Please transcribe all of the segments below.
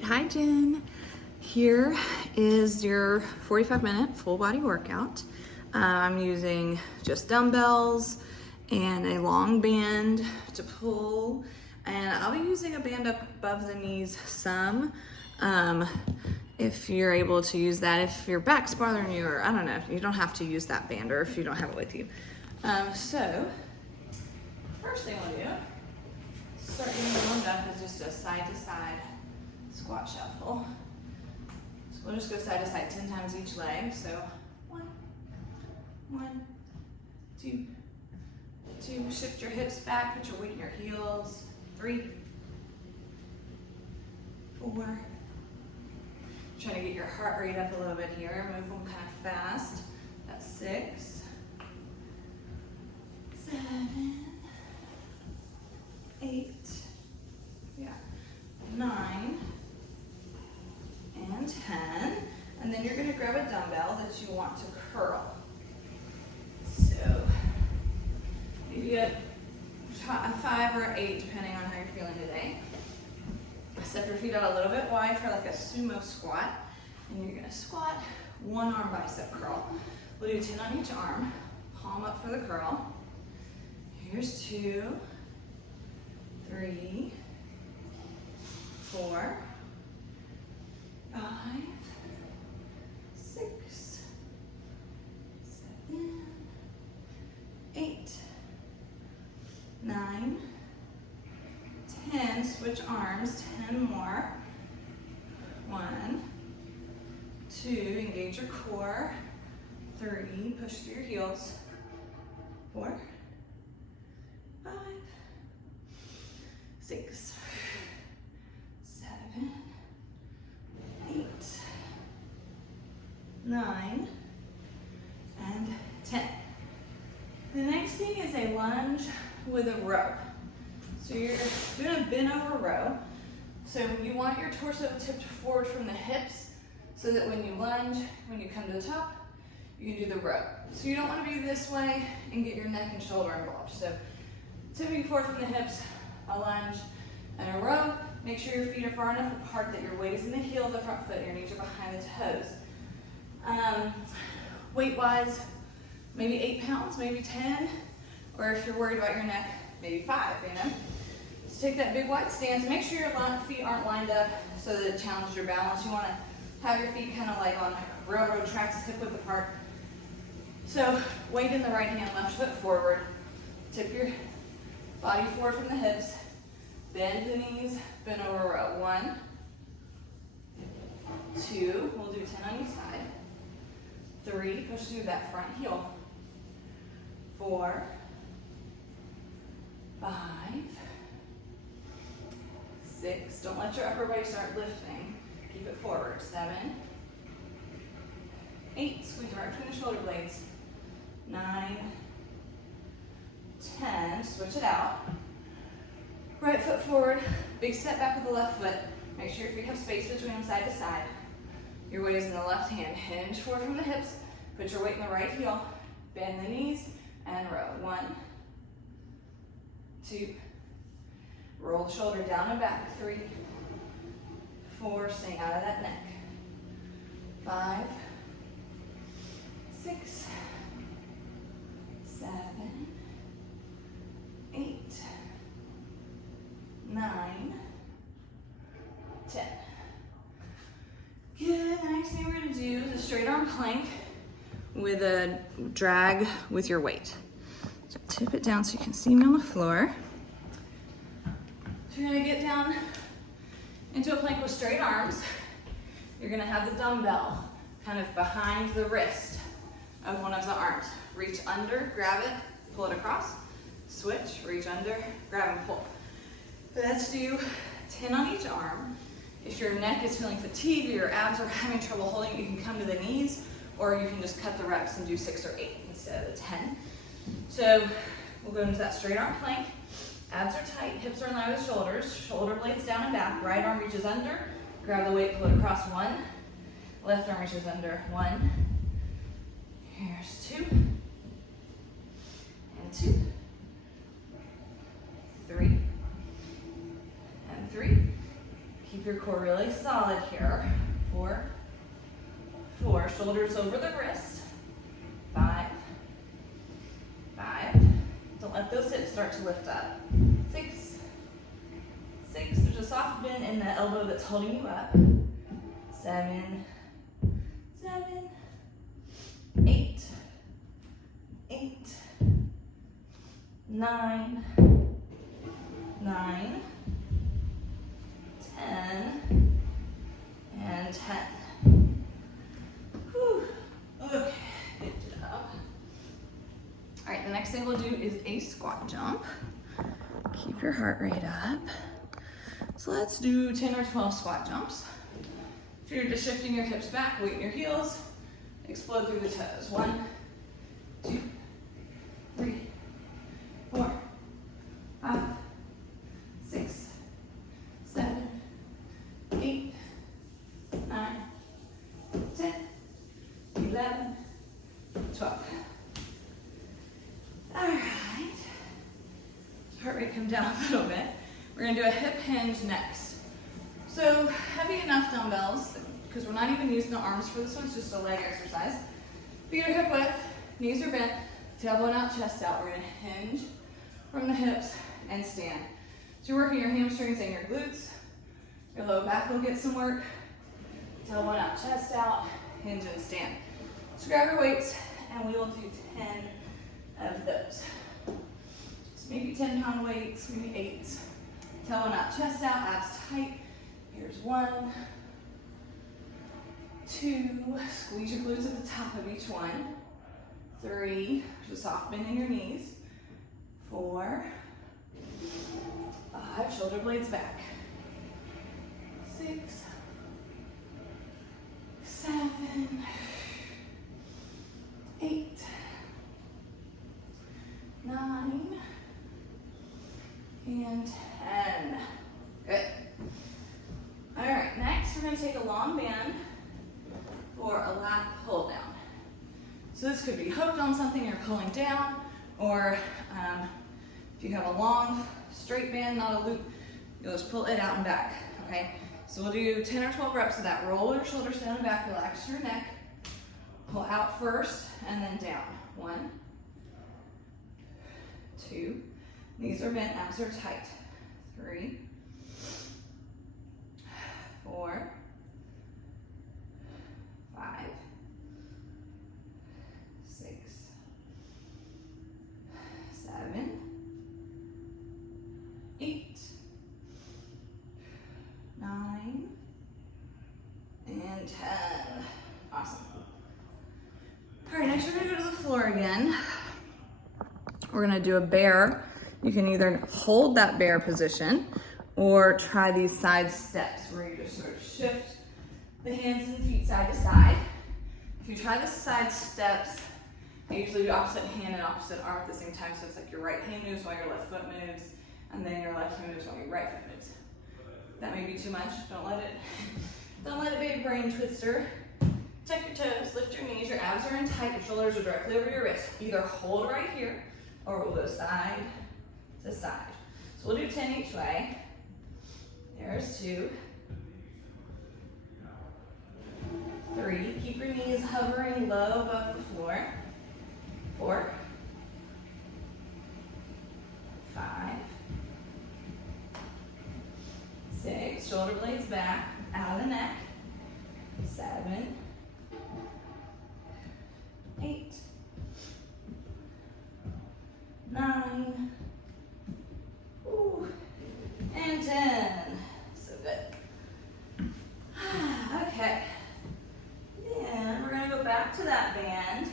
right, hi Jen. Here is your 45-minute full body workout. I'm using just dumbbells and a long band to pull, and I'll be using a band up above the knees some. If you're able to use that, if your back's bothering you, or I don't know, you don't have to use that band, or if you don't have it with you. So first thing we'll do, start getting warmed up, is just a side to side squat shuffle. So we'll just go side to side 10 times each leg. So 1, 2, 2. Shift your hips back, put your weight in your heels. 3, 4. Trying to get your heart rate up a little bit here. Move them kind of fast. That's 6, 7, 8, 9, and 10. And then you're going to grab a dumbbell that you want to curl. So maybe a 5 or 8, depending on how you're feeling today. Step your feet out a little bit wide for like a sumo squat. And you're going to squat, one arm bicep curl. We'll do 10 on each arm. Palm up for the curl. Here's 2, 3, 4, 5, 6, 7, 8, 9, 10. Switch arms, 10 more. 1, 2, engage your core. 3, push through your heels. 4, 5, 6, 7, 8, 9, and 10. The next thing is a lunge with a row. So you're doing a bent over row. So you want your torso tipped forward from the hips so that when you lunge, when you come to the top, you can do the row. So you don't want to be this way and get your neck and shoulder involved. So tipping forward from the hips, a lunge, and a row. Make sure your feet are far enough apart that your weight is in the heel of the front foot and your knees are behind the toes. Weight-wise, maybe 8 pounds, maybe 10, or if you're worried about your neck, maybe 5, you know? So take that big wide stance. Make sure your feet aren't lined up so that it challenges your balance. You want to have your feet kind of like on railroad tracks, hip width apart. So weight in the right hand, left foot forward. Tip your body forward from the hips. Bend the knees, bend over row. 1, 2, we'll do 10 on each side. 3, push through that front heel. 4, 5, 6, don't let your upper body start lifting. Keep it forward. 7, 8, squeeze right between the shoulder blades. 9, 10, switch it out. Right foot forward, big step back with the left foot. Make sure your feet have space between them side to side. Your weight is in the left hand. Hinge forward from the hips. Put your weight in the right heel. Bend the knees and row. 1, 2, roll the shoulder down and back. 3, 4, staying out of that neck. 5, 6, 7, 8, 9, 10. Good. The next thing we're going to do is a straight arm plank with a drag with your weight. So tip it down so you can see me on the floor. So you're going to get down into a plank with straight arms. You're going to have the dumbbell kind of behind the wrist of one of the arms. Reach under, grab it, pull it across. Switch, reach under, grab and pull. Let's do 10 on each arm. If your neck is feeling fatigued or your abs are having trouble holding, you can come to the knees, or you can just cut the reps and do 6 or 8 instead of the 10. So we'll go into that straight arm plank. Abs are tight, hips are in line with shoulders, shoulder blades down and back. Right arm reaches under, grab the weight, pull it across. 1. Left arm reaches under. 1. Here's 2. And 2. 3. And 3. Keep your core really solid here. 4, 4, shoulders over the wrist. 5, 5. Don't let those hips start to lift up. 6, 6. There's a soft bend in the elbow that's holding you up. 7, 7, 8, 8, 9, 9, 10, and 10. Whew. Okay, good job. All right, the next thing we'll do is a squat jump. Keep your heart rate up. So let's do 10 or 12 squat jumps. If you're just shifting your hips back, weight in your heels, explode through the toes. 1, 2, 3, 4, 5, 6, 7, 8, 9, 10, 11, 12. All right. Heart rate come down a little bit. We're gonna do a hip hinge next. So heavy enough dumbbells, because we're not even using the arms for this one, it's just a leg exercise. Feet are hip width, knees are bent, tailbone out, chest out. We're gonna hinge from the hips and stand. So you're working your hamstrings and your glutes. Your low back will get some work. Tailbone out, chest out, hinge and stand. So grab your weights and we will do 10 of those. So maybe 10-pound weights, maybe 8. Tailbone out, chest out, abs tight. Here's 1, 2, squeeze your glutes at the top of each one. 3, there's a soft bend in your knees. 4, 5, shoulder blades back. 6, 7, 8, 9, and 10. Good. All right, next we're going to take a long band for a lat pull down. So this could be hooked on something you're pulling down, or if you have a long straight band, not a loop, you'll just pull it out and back, okay? So we'll do 10 or 12 reps of that. Roll your shoulders down and back, relax your neck. Pull out first and then down. 1, 2, knees are bent, abs are tight. 3, 4, 5, 6, 7, 8, 9, and 10. Awesome. All right, next we're gonna go to the floor again. We're gonna do a bear. You can either hold that bear position or try these side steps where you just sort of shift the hands and feet side to side. If you try the side steps, I usually do opposite hand and opposite arm at the same time, so it's like your right hand moves while your left foot moves, and then your left hand moves while your right foot moves. That may be too much. Don't let it be a brain twister. Tuck your toes, lift your knees, your abs are in tight, your shoulders are directly over your wrist. Either hold right here, or we'll go side to side. So we'll do 10 each way. There's 2, 3, keep your knees hovering low above the floor. 4, 5, 6, shoulder blades back, out of the neck. 7, 8, 9, ooh, and 10. So good. Okay. Then we're going to go back to that band,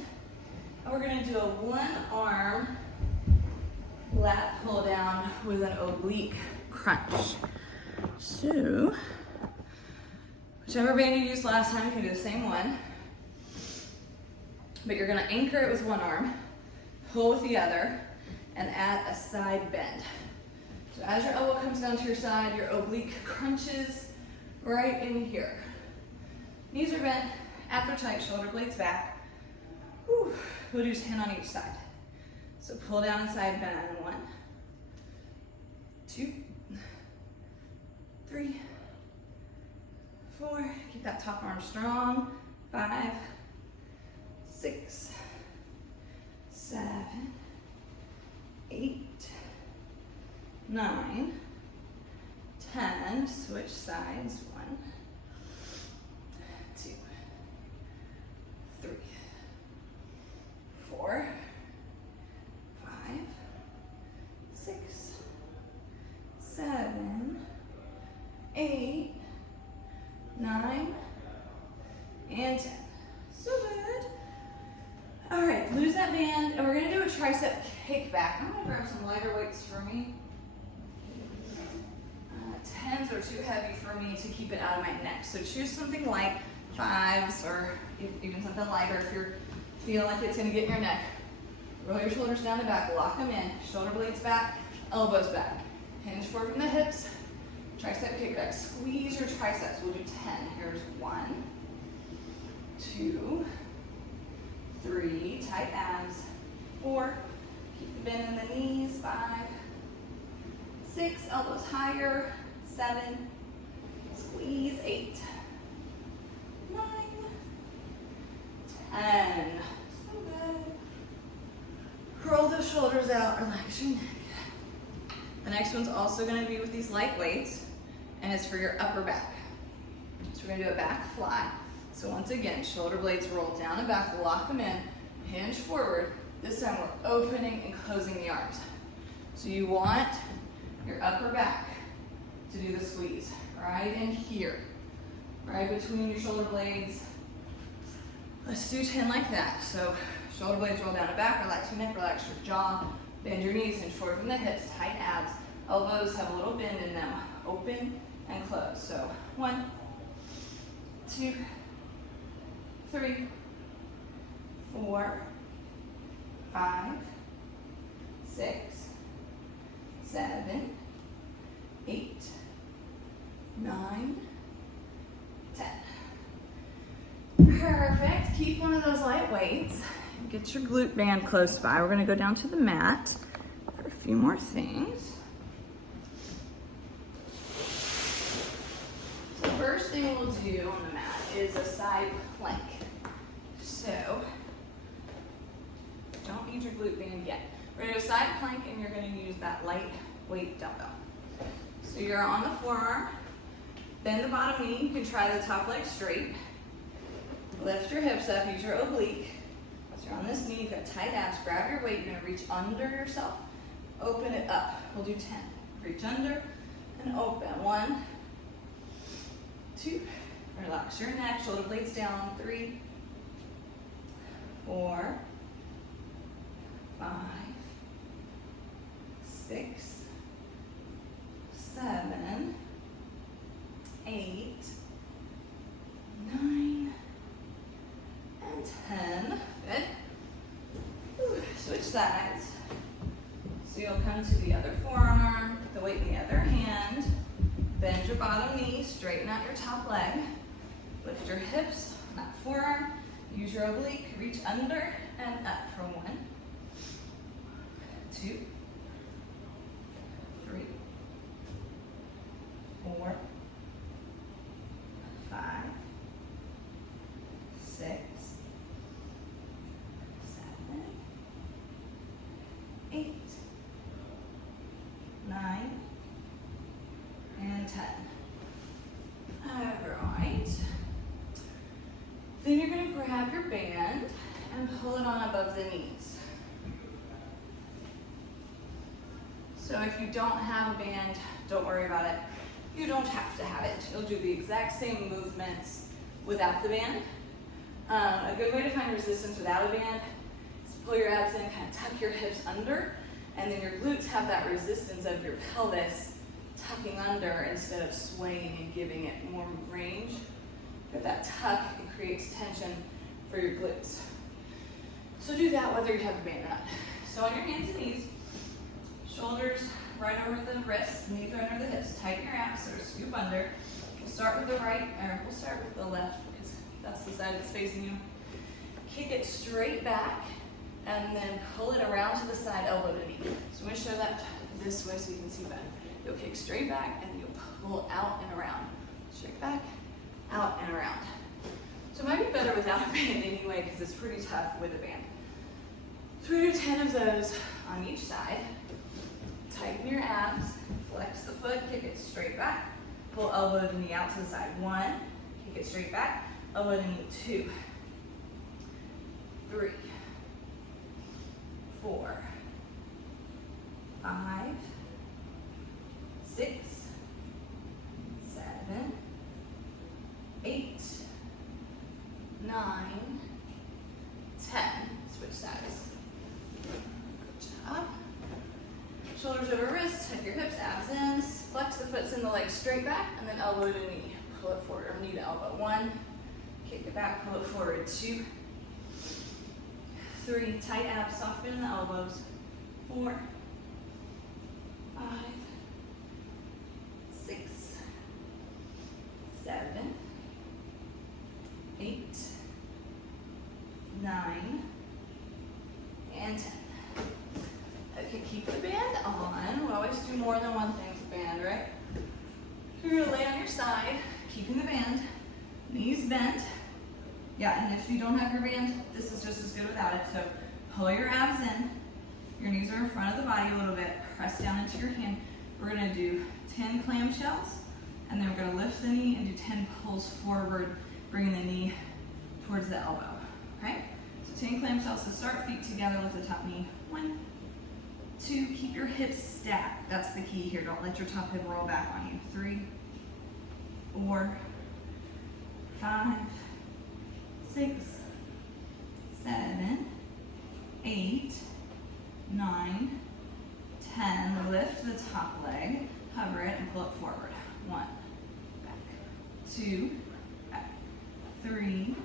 and we're going to do a one-arm lat pull down with an oblique crunch. So, whichever band you used last time, you can do the same one. But you're going to anchor it with one arm, pull with the other, and add a side bend. So as your elbow comes down to your side, your oblique crunches right in here. Knees are bent, abs are tight, shoulder blades back. Whew. We'll do 10 on each side. So pull down and side bend. 1, 2, 3, 4, keep that top arm strong. 5, 6, 7, 8, 9, 10, switch sides. 1, 2, 3, 4, 5, 6, 7, 8, 9, and 10. So good. All right, lose that band, and we're gonna do a tricep kickback. I'm gonna grab some lighter weights for me. 10s are too heavy for me to keep it out of my neck. So choose something light, 5s, or even something lighter if you're feeling like it's gonna get in your neck. Roll your shoulders down the back, lock them in. Shoulder blades back, elbows back. Hinge forward from the hips, tricep kickback. Squeeze your triceps, we'll do 10. Here's 1, 2, 3, tight abs. 4, keep the bend in the knees. 5, 6, elbows higher. 7, squeeze. 8, 9, 10. So good. Roll those shoulders out, relax your neck. The next one's also gonna be with these light weights, and it's for your upper back. So we're gonna do a back fly. So once again, shoulder blades roll down and back, lock them in, hinge forward. This time we're opening and closing the arms. So you want your upper back to do the squeeze, right in here, right between your shoulder blades. Let's do 10 like that. So shoulder blades roll down and back, relax your neck, relax your jaw, bend your knees, hinge forward from the hips, tight abs. Elbows have a little bend in them, open and close. So 1, 2, 3, 4, 5, 6, 7, 8, 9, 10. Perfect. Keep one of those light weights. Get your glute band close by. We're going to go down to the mat for a few more things. So first thing we'll do on the mat is a side plank. So don't need your glute band yet. We're going to do a side plank, and you're going to use that lightweight dumbbell. So you're on the forearm, bend the bottom knee. You can try the top leg straight. Lift your hips up, use your oblique. So you're on this knee, you've got tight abs. Grab your weight, you're gonna reach under yourself. Open it up. We'll do 10. Reach under and open. 1, 2, relax your neck, shoulder blades down. 3, 4, 5, 6, 7, 8, 9, and 10. Good. Whew. Switch sides. So you'll come to the other forearm, the weight in the other hand. Bend your bottom knee, straighten out your top leg. Lift your hips on that forearm. Use your oblique, reach under and up for 1, 2, 3, 4, 5, 6, 7, 8, 9, and 10. All right. Then you're going to grab your band and pull it on above the knees. So if you don't have a band, don't worry about it. You don't have to have it. You'll do the exact same movements without the band. A good way to find resistance without a band is pull your abs in, kind of tuck your hips under, and then your glutes have that resistance of your pelvis tucking under instead of swaying and giving it more range. But that tuck, it creates tension for your glutes. So do that whether you have a band or not. So on your hands and knees, shoulders right over the wrists, knees right over the hips. Tighten your abs, sort of scoop under. We'll start with the right, or we'll start with the left because that's the side that's facing you. Kick it straight back and then pull it around to the side, elbow to knee. So I'm going to show that this way so you can see better. You'll kick straight back and you'll pull out and around. Straight back, without a band anyway because it's pretty tough with a band. 3 to 10 of those on each side. Tighten your abs, flex the foot, kick it straight back. Pull elbow to knee out to the side. 1, kick it straight back, elbow to knee. 2, 3, 4, 5, 6, 7, 8, 9, 10. Switch sides. Good job. Shoulders over wrists, tuck your hips, abs in, flex the foot, send the legs straight back, and then elbow to knee. Pull it forward, or knee to elbow. 1, kick it back, pull it forward. 2, 3, tight abs, soften in the elbows. 4, 5, 6, 7, 8, 9, and 10. Okay, keep the band on. We always do more than one thing with the band, right? You're gonna lay on your side, keeping the band, knees bent. Yeah, and if you don't have your band, this is just as good without it. So pull your abs in, your knees are in front of the body a little bit, press down into your hand. We're gonna do 10 clamshells, and then we're gonna lift the knee and do 10 pulls forward, bringing the knee towards the elbow, okay? So 10 clamshells to start, feet together, lift the top knee. 1, 2, keep your hips stacked. That's the key here. Don't let your top hip roll back on you. 3, 4, 5, 6, 7, 8, 9, 10. Lift the top leg, hover it, and pull it forward. 1, back. 2, back. 3,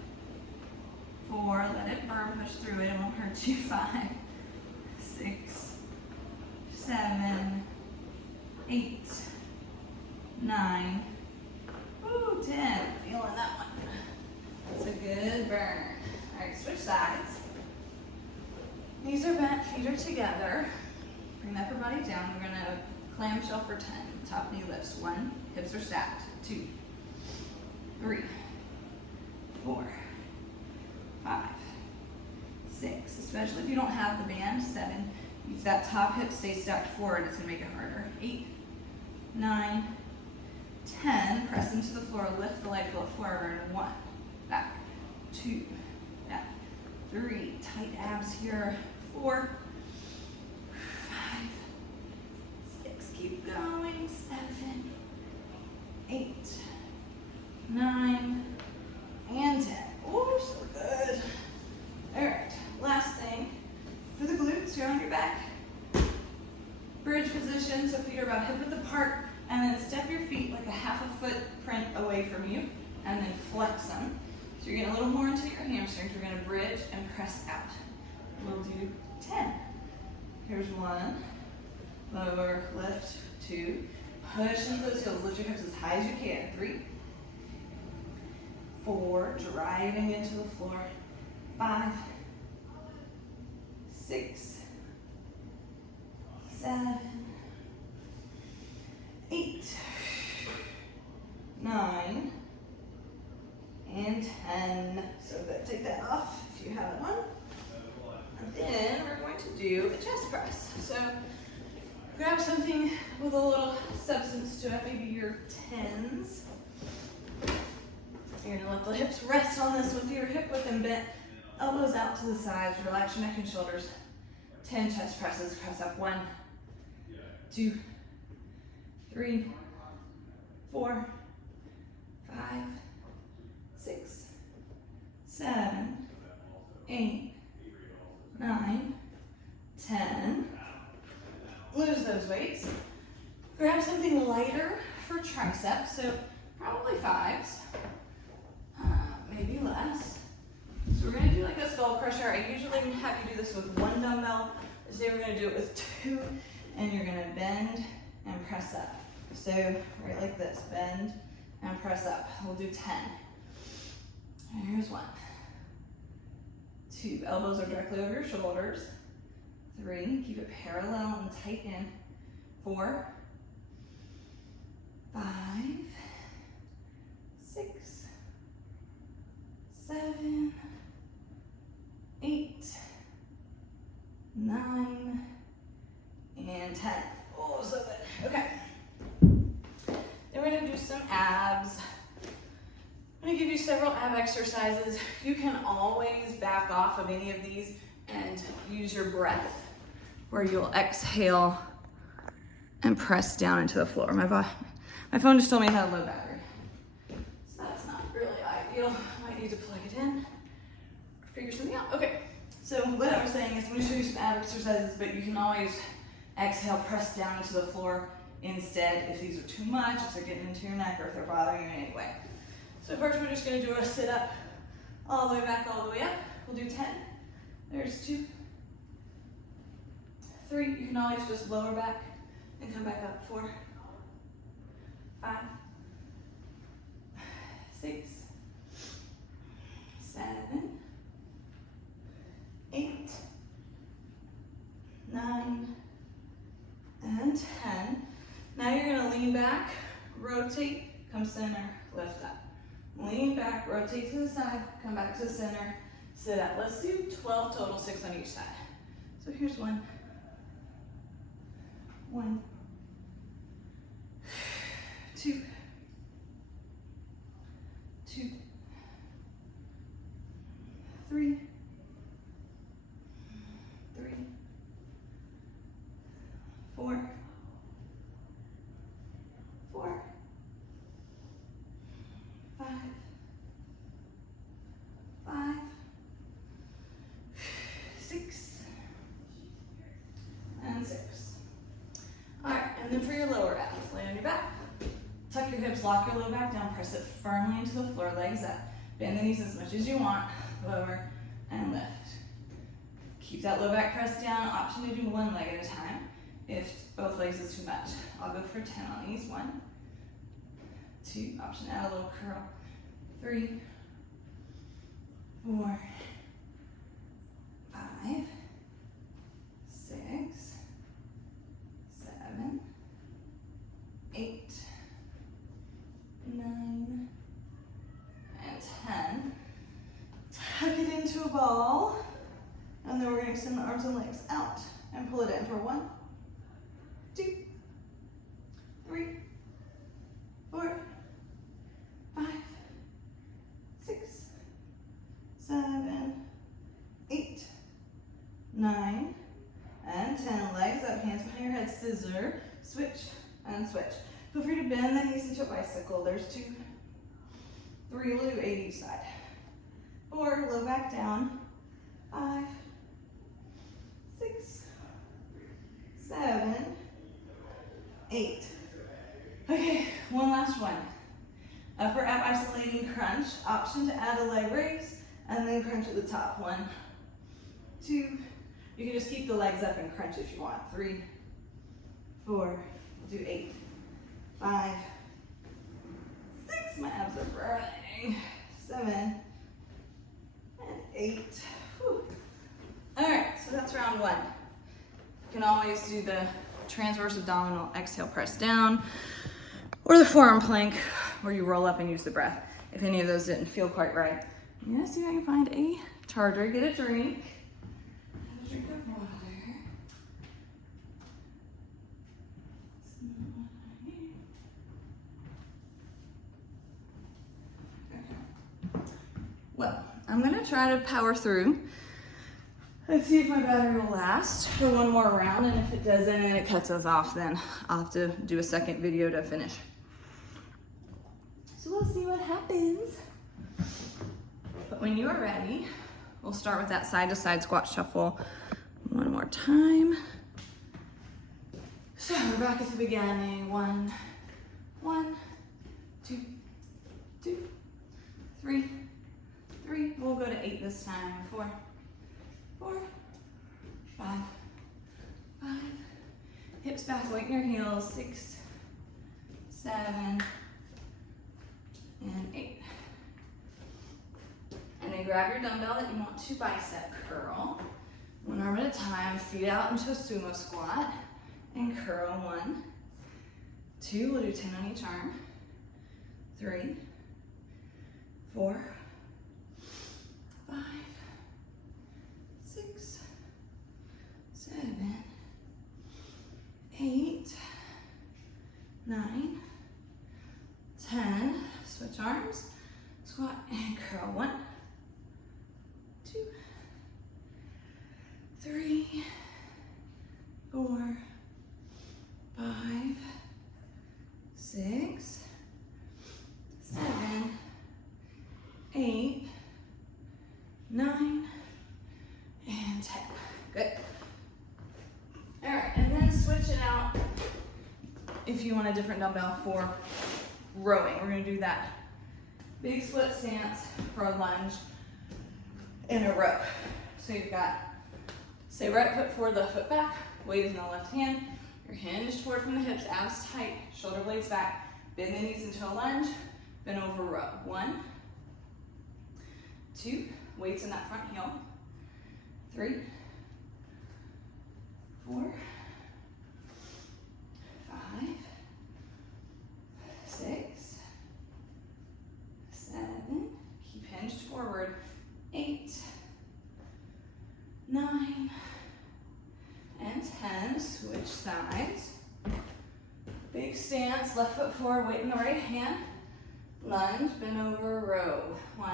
4, let it burn, push through it, it won't hurt you. 5, 6, 7, 8, 9, ooh, 10. Feeling that one. That's a good burn. All right, switch sides. Knees are bent, feet are together. Bring the upper body down. We're gonna clamshell for 10. Top knee lifts. 1, hips are stacked. 2, 3, 4, 5, 6. Especially if you don't have the band. 7. If that top hip stays stacked forward, it's gonna make it harder. 8, 9, 10. Press into the floor. Lift the leg, pull it forward. 1, back. 2, back. 3. Tight abs here. 4, 5, 6. Keep going. 7, 8, 9, and 10. Oh, so good. All right. Last thing for the glutes. You're on your back. Bridge position. So feet are about hip width apart, and then step your feet like a half a footprint away from you, and then flex them. So you're getting a little more into your hamstrings. We're going to bridge and press out. We'll do 10. Here's 1. Lower, lift. 2. Push into those heels. Lift your hips as high as you can. 3, 4. Driving into the floor. 5, 6, 7, 8, 9, and 10. So good. Take that off if you have one. And then we're going to do a chest press. So grab something with a little substance to it, maybe your 10s. You're gonna let the hips rest on this with your hip width and bent. Elbows out to the sides. Relax your neck and shoulders. 10 chest presses. Press up. 1, 2, 3, 4, 5, 6, 7, 8, 9, 10. Lose those weights. Grab something lighter for triceps. So probably 5s, maybe less. So we're gonna do like a skull crusher. I usually have you do this with 1 dumbbell. Today we're gonna do it with 2, and you're gonna bend and press up. So right like this, bend and press up. We'll do 10. And here's 1, 2. Elbows are directly over your shoulders. 3. Keep it parallel and tight in. 4, 5, 6, 7, abs. I'm gonna give you several ab exercises. You can always back off of any of these and use your breath, where you'll exhale and press down into the floor. My phone just told me I had a low battery, so that's not really ideal. I might need to plug it in or figure something out. Okay, so what I was saying is I'm gonna show you some ab exercises, but you can always exhale, press down into the floor instead if these are too much, if they're getting into your neck, or if they're bothering you in any way. So first we're just gonna do a sit up all the way back, all the way up. We'll do 10. There's 2, 3. You can always just lower back and come back up. 4, 5, 6, 7, 8, 9, and 10. Now you're gonna lean back, rotate, come center, lift up. Lean back, rotate to the side, come back to the center, sit up. Let's do 12 total, 6 on each side. So here's 1, 2, 3, 4, 5, 6, and 6. All right, and then for your lower abs, lay on your back. Tuck your hips, lock your low back down, press it firmly into the floor, legs up. Bend the knees as much as you want, lower and lift. Keep that low back pressed down. Option to do one leg at a time if both legs is too much. I'll go for 10 on these. 1, 2, option add a little curl. 3, 4, 5, 6, 7, 8, 9, and 10. Tuck it into a ball, and then we're going to extend the arms and legs out and pull it in for 1, 2, 3, 4, 5, 6, 7, 8, 9, and 10. Legs up, hands behind your head, scissor, switch, and switch. Feel free to bend the knees into a bicycle. There's 2, 3, we'll do 8 each side. 4, low back down. 5, 6, 7, 8. Okay, one last one. Upper ab isolating crunch. Option to add a leg raise and then crunch at the top. 1, 2. You can just keep the legs up and crunch if you want. 3, 4. We'll do 8, 5, 6. My abs are burning. 7, and 8. Whew. All right, so that's round 1. You can always do the transverse abdominal exhale, press down, or the forearm plank where you roll up and use the breath. If any of those didn't feel quite right, I'm gonna see if I can find a charger, get a drink. Have a drink of water. Okay. Well, I'm gonna try to power through. Let's see if my battery will last for one more round, and if it doesn't and it cuts us off, then I'll have to do a second video to finish. So we'll see what happens. But when you are ready, we'll start with that side to side squat shuffle one more time. So we're back at the beginning. 1, 2, 2, 3, 3. We'll go to 8 this time. 4, 4, 5, 5. Hips back, weight in your heels. 6, 7, and 8. And then grab your dumbbell that you want to bicep curl. One arm at a time, feet out into a sumo squat, and curl. 1, 2, we'll do 10 on each arm. 3, 4, 5, 6, 7, 8, 9, 10. 10. Switch arms, squat and curl. 1, 2, 3, 4, 5, 6, 7, 8, 9, and 10. Good. All right, and then switch it out if you want a different dumbbell for rowing. We're gonna do that big split stance for a lunge in a row. So you've got, say, right foot forward, left foot back, weight is in the left hand, you're hinged forward from the hips, abs tight, shoulder blades back, bend the knees into a lunge, bend over row. 1, 2, weights in that front heel. 3, 4, 5, 6, 7, keep hinged forward. 8, 9, and 10. Switch sides. Big stance, left foot forward, weight in the right hand. Lunge, bend over, row. 1,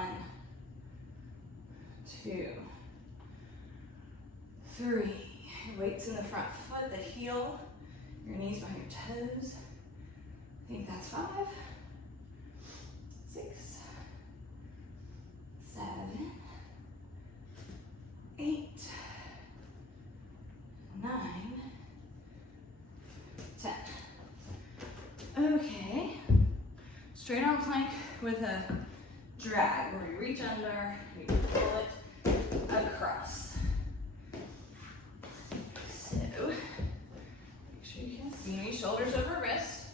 2, 3. Your weight's in the front foot, the heel, your knees behind your toes. I think that's 5, 6, 7, 8, 9, 10. Okay. Straight arm plank with a drag where you reach under, you pull it across. So, make sure you can see me, shoulders over wrists.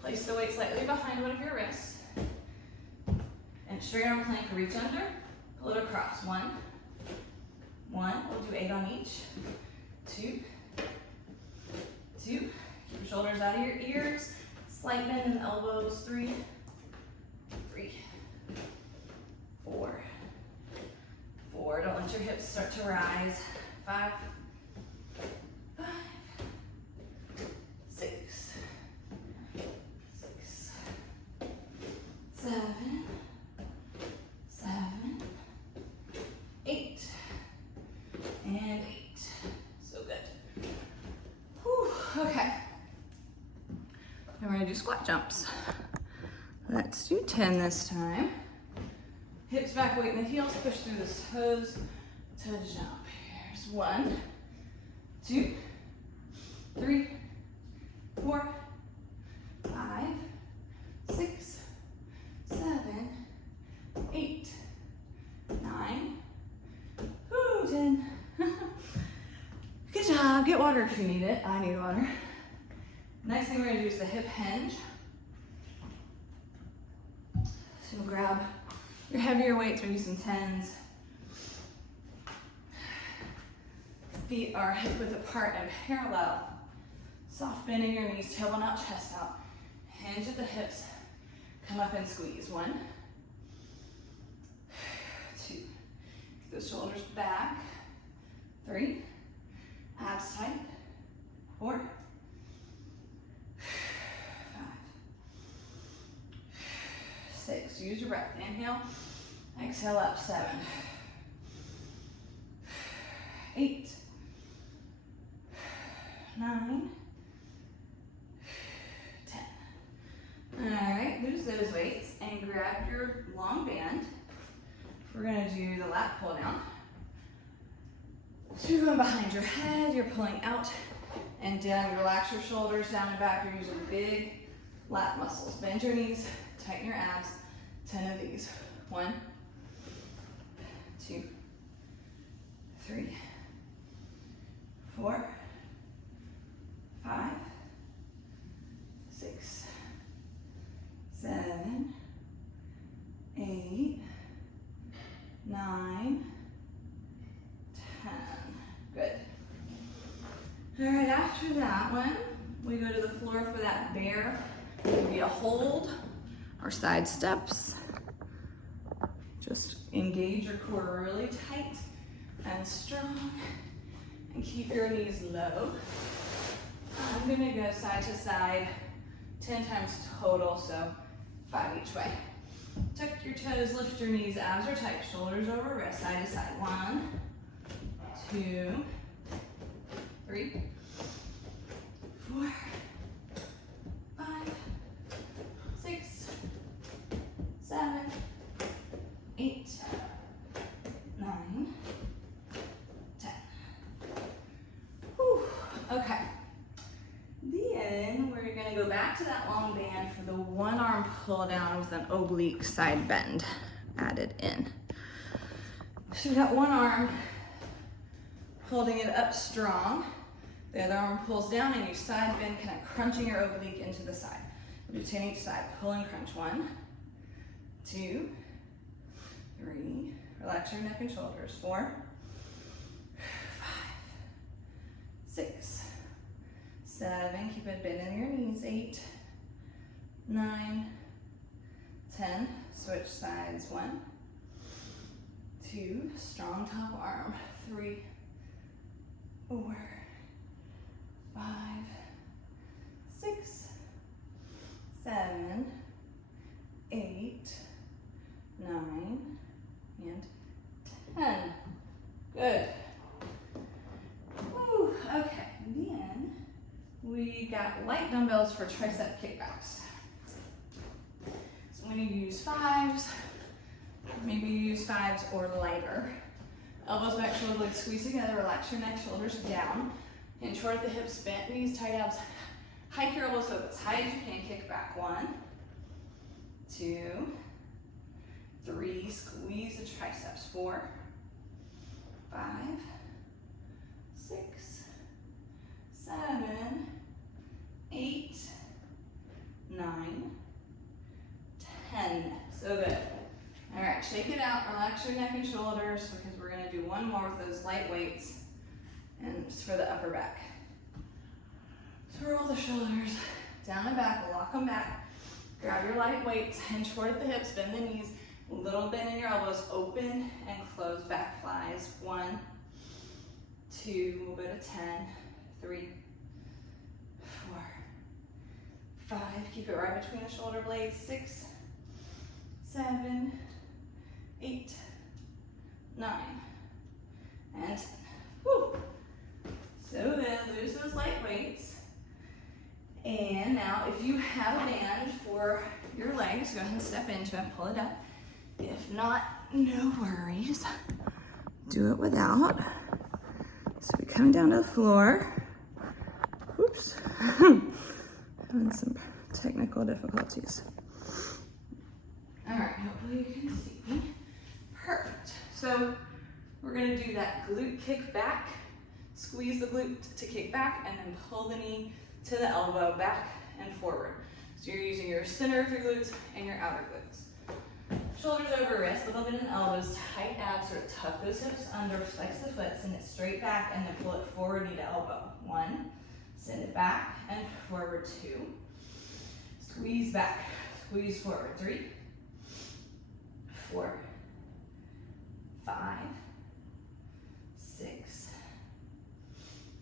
Place the weight slightly behind one of your wrists. And straight arm plank, reach under, pull it across. 1, we'll do 8 on each. 2, keep your shoulders out of your ears. Slight bend in the elbows. 3, 4, don't let your hips start to rise. 5, 6, 7, 8, and 8. So good. Whew. Okay. Then we're gonna do squat jumps. Let's do 10 this time. Hips back, weight in the heels, push through the toes to jump. Here's 1, 2, 3, 4, 5, 6, 7, 8, 9, 10. Good job. Get water if you need it. I need water. Next thing we're gonna do is the hip hinge. So grab your heavier weights, we're using 10s. Feet are hip width apart and parallel. Soft bend in your knees, tailbone out, chest out. Hinge at the hips, come up and squeeze. 1, 2, keep those shoulders back. 3, abs tight. 4, 5, 6, use your breath. Inhale, exhale up. 7, 8, 9, 10. All right, lose those weights and grab your long band. We're gonna do the lat pull down. So you're going behind your head, you're pulling out and down. Relax your shoulders down and back. You're using big lat muscles. Bend your knees, tighten your abs. 10 of these. 1, 2, 3, 4, 5, 6, 7, 8, 9, 10. Good. All right, after that one, we go to the floor for that bear. It can be a hold or side steps. Just engage your core really tight and strong and keep your knees low. I'm gonna go side to side 10 times total, so 5 each way. Tuck your toes, lift your knees, abs are tight, shoulders over wrist, side to side. 1, 2, 3, 4, 5, 6, 7, 8, 9, 10. Whew. Okay. Then we're gonna go back to that long band for the one arm pull down with an oblique side bend added in. So we got one arm holding it up strong. The other arm pulls down and you side bend, kind of crunching your oblique into the side. Do 10 each side, pull and crunch. 1, 2, 3, relax your neck and shoulders. 4, 5, 6, 7, keep it bending your knees. 8, 9, 10, switch sides. 1, 2, strong top arm. 3, 4, 5, 6, 7, 8, 9, and 10. Good. Woo. Okay, then we got light dumbbells for tricep kickbacks. So I'm going to use 5s, maybe use 5s or lighter. Elbows back, shoulder blades squeeze together, relax your neck, shoulders down. Hand short at the hips, bent knees, tight abs. Hike your elbows up as high as you can, kick back. 1, 2, 3, squeeze the triceps. 4, 5, 6, 7, 8, 9, 10. So good. All right, shake it out, relax your neck and shoulders because we're gonna do one more with those light weights and just for the upper back. So roll the shoulders down and back, lock them back. Grab your light weights, hinge forward at the hips, bend the knees, a little bend in your elbows, open and close back flies. 1, 2, we'll go to 10, 3, 4, 5, keep it right between the shoulder blades. 6, 7, 8, 9, and 10. Woo. So then lose those light weights. And now if you have a band for your legs, go ahead and step into it, pull it up. If not, no worries. Do it without. So we come down to the floor. Oops. Having some technical difficulties. All right, hopefully you can see me. Perfect. So we're gonna do that glute kick back, squeeze the glute to kick back, and then pull the knee to the elbow back and forward. So you're using your center of your glutes and your outer glutes. Shoulders over wrists, a little bit in elbows, tight abs, sort of tuck those hips under, flex the foot, send it straight back, and then pull it forward, knee to elbow. 1, send it back and forward. 2, squeeze back, squeeze forward. 3, 4, 5, 6,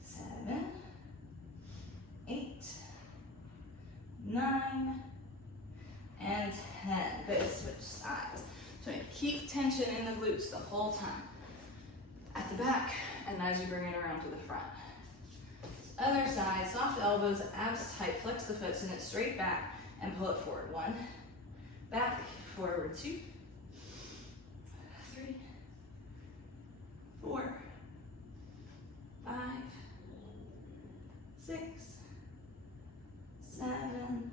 7, 8, 9, and 10. Good, switch sides. So keep tension in the glutes the whole time. At the back, and as you bring it around to the front. Other side, soft elbows, abs tight, flex the foot, send it straight back, and pull it forward. 1, back, forward. 2, 3, 4, 5, 6, 7,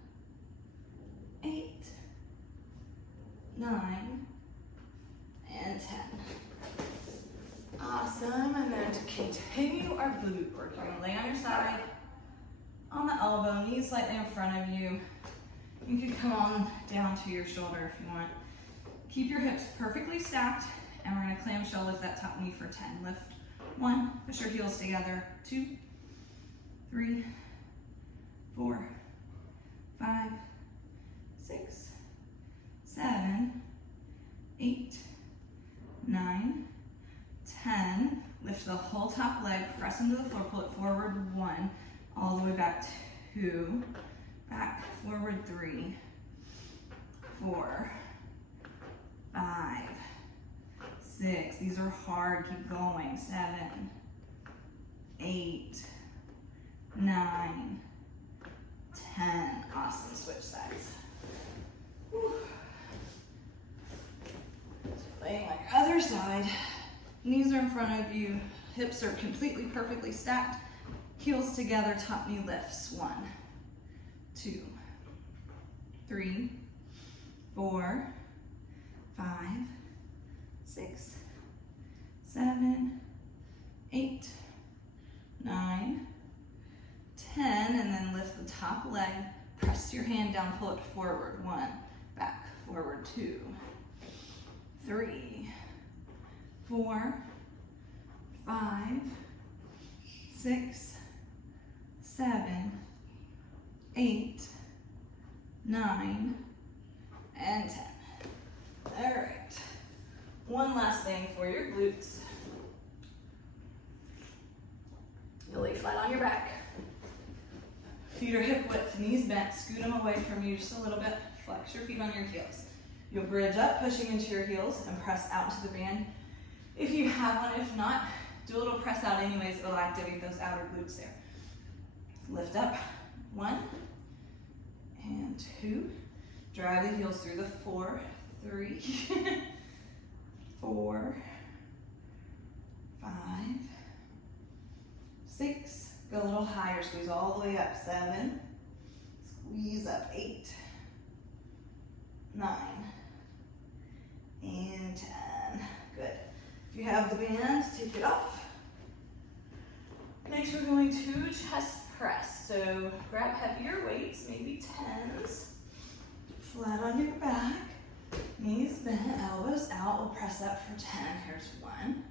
8, 9, and 10. Awesome, and then to continue our glute work, you're gonna lay on your side, on the elbow, knees slightly in front of you. You can come on down to your shoulder if you want. Keep your hips perfectly stacked, and we're gonna clamshell lift that top knee for 10. Lift. 1, push your heels together. 2, 3, 4, 5, 6, 7, 8, 9, 10. Lift the whole top leg, press into the floor, pull it forward. 1, all the way back. 2, back, forward. 3, 4, 5, 6. These are hard. Keep going. 7, 8, 9, 10. Awesome. Switch sides. Whew. Laying like other side. Knees are in front of you. Hips are completely perfectly stacked. Heels together. Top knee lifts. 1, 2, 3, 4, 5, 6, 7, 8, 9, 10, and then lift the top leg, press your hand down, pull it forward. 1, back, forward. 2, 3, 4, 5, 6, 7, 8, 9, and 10. All right. One last thing for your glutes. You'll lay flat on your back. Feet are hip width, knees bent. Scoot them away from you just a little bit. Flex your feet on your heels. You'll bridge up, pushing into your heels, and press out to the band. If you have one, if not, do a little press out anyways. It'll activate those outer glutes there. Lift up. 1 and 2. Drive the heels through the 4, 3, 4, 5, 6. Go a little higher. Squeeze all the way up. 7. Squeeze up. 8, 9, and 10. Good. If you have the band, take it off. Next, we're going to chest press. So grab heavier weights, maybe 10s. Flat on your back. Knees bent, elbows out. We'll press up for 10. Here's 1,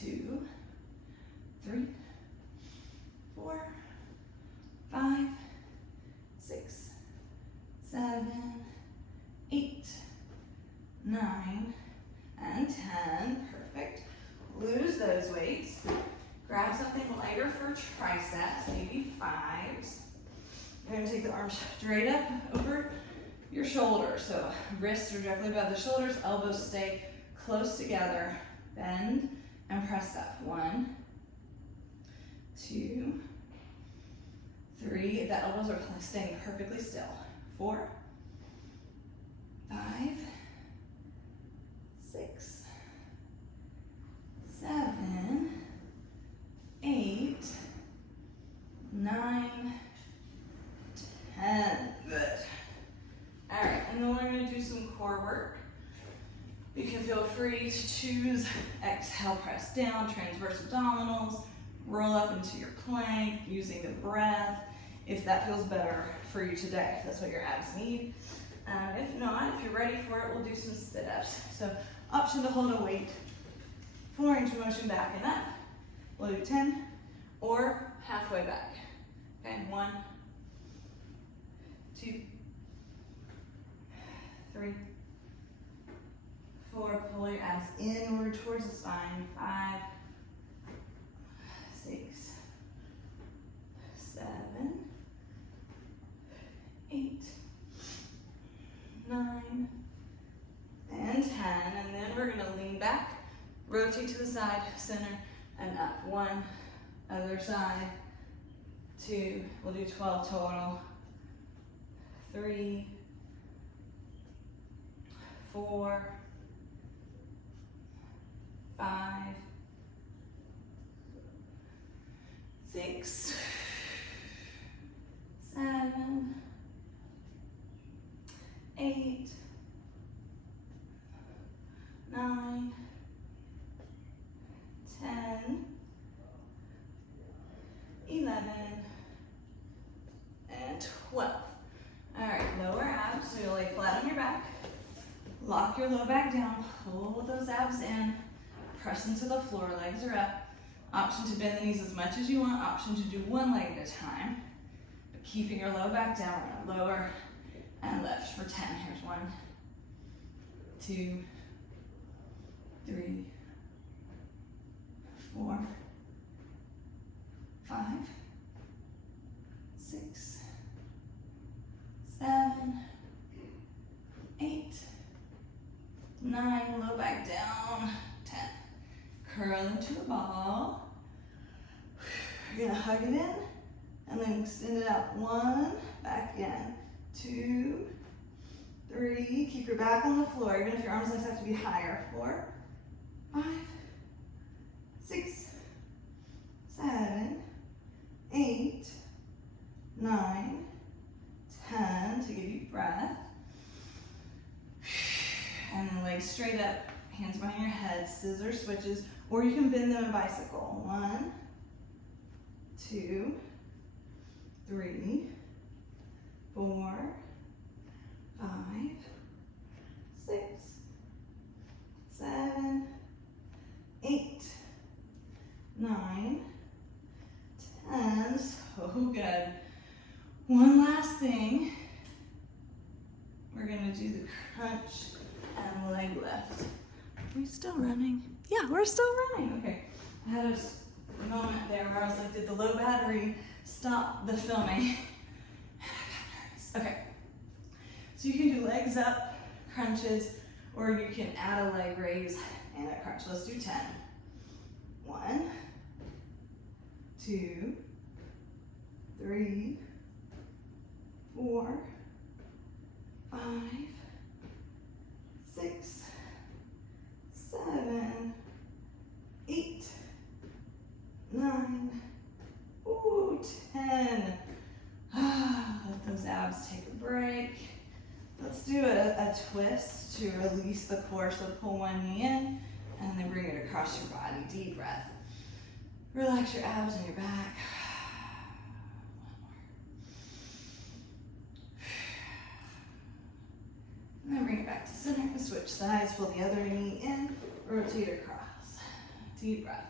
2, 3, 4, 5, 6, 7, 8, 9, and 10. Perfect. Lose those weights. Grab something lighter for triceps, maybe 5s. You're going to take the arms straight up over your shoulders. So wrists are directly above the shoulders, elbows stay close together. Bend and press up. 1, 2, 3. The elbows are staying perfectly still. 4, 5, 6, 7, 8, 9, 10. Good. All right, and then we're going to do some core work. You can feel free to choose exhale, press down, transverse abdominals, roll up into your plank using the breath, if that feels better for you today. That's what your abs need. If not, if you're ready for it, we'll do some sit-ups. So option to hold a weight, 4-inch motion back and up. We'll do 10 or halfway back. Okay, 1, 2, 3, 4. Pull your abs inward towards the spine. 5, 6, 7, 8, 9, and 10. And then we're going to lean back, rotate to the side, center, and up. 1, other side. 2, we'll do 12 total. 3, 4, 5, 6, 7, 8, 9, 10, 11, and 12. All right, lower abs, so you'll lay flat on your back. Lock your low back down, pull those abs in, press into the floor, legs are up. Option to bend the knees as much as you want, option to do one leg at a time. But keeping your low back down, we're gonna lower and lift for 10. Here's 1, 2, 3, 4, 5, 6, 7, 9, low back down, 10. Curl into a ball. You're gonna hug it in and then extend it out. 1, back in, 2, 3, keep your back on the floor, even if your arms and legs have to be higher. 4, 5, 6, 7, 8, 9, 10, take a deep breath. And then legs straight up, hands behind your head, scissor switches, or you can bend them in a bicycle. 1, 2, 3, 4, 5, 6, 7, 8, 9, 10. So good. One last thing. We're gonna do the crunch and leg lift. Are we still running? Yeah, we're still running. Okay. I had a moment there where I was like, did the low battery stop the filming? Okay. So you can do legs up, crunches, or you can add a leg raise and a crunch. Let's do 10. 1, 2, 3, 4, 5, 6, 7, 8, 9, ooh, 10. Let those abs take a break. Let's do a twist to release the core. So pull one knee in and then bring it across your body. Deep breath. Relax your abs and your back. And then bring it back to center. Switch sides. Pull the other knee in. Rotate across. Deep breath.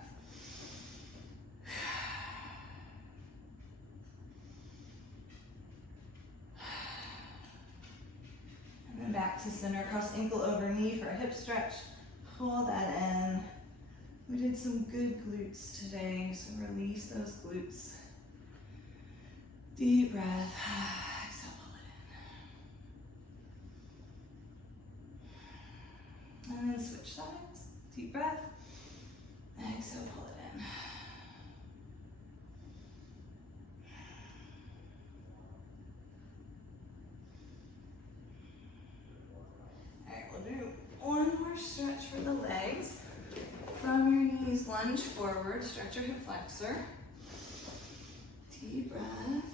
And then back to center. Cross ankle over knee for a hip stretch. Pull that in. We did some good glutes today, so release those glutes. Deep breath. Exhale, pull it in. And then switch sides. Deep breath. Exhale, pull it in. All right, we'll do one more stretch for the legs. From your knees, lunge forward, stretch your hip flexor. Deep breath.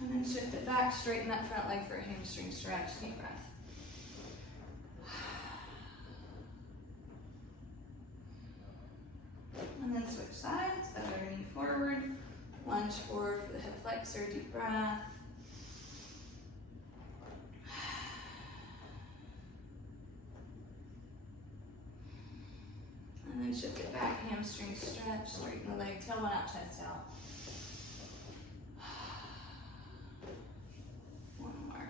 And then shift it back, straighten that front leg for a hamstring stretch. Deep breath. And then switch sides, other knee forward, lunge forward for the hip flexor, deep breath. And then shift it back, hamstring stretch, straighten the leg, tailbone out, chest out. One more.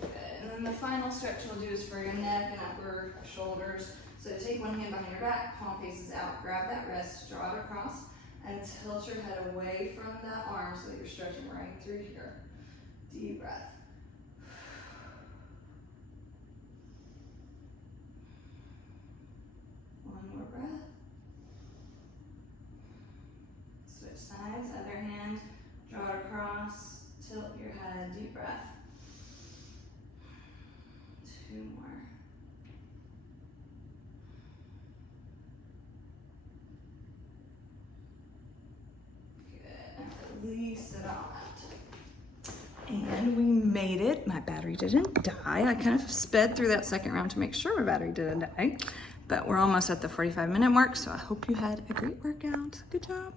Good. And then the final stretch we'll do is for your neck and upper shoulders. So take one hand behind your back, palm faces out, grab that wrist, draw it across, and tilt your head away from that arm so that you're stretching right through here. Deep breath. One more breath. Switch sides, other hand, draw it across, tilt your head, deep breath. 2 more. Good. Release it all out. And we made it. My battery didn't die. I kind of sped through that second round to make sure my battery didn't die. But we're almost at the 45-minute mark, so I hope you had a great workout. Good job.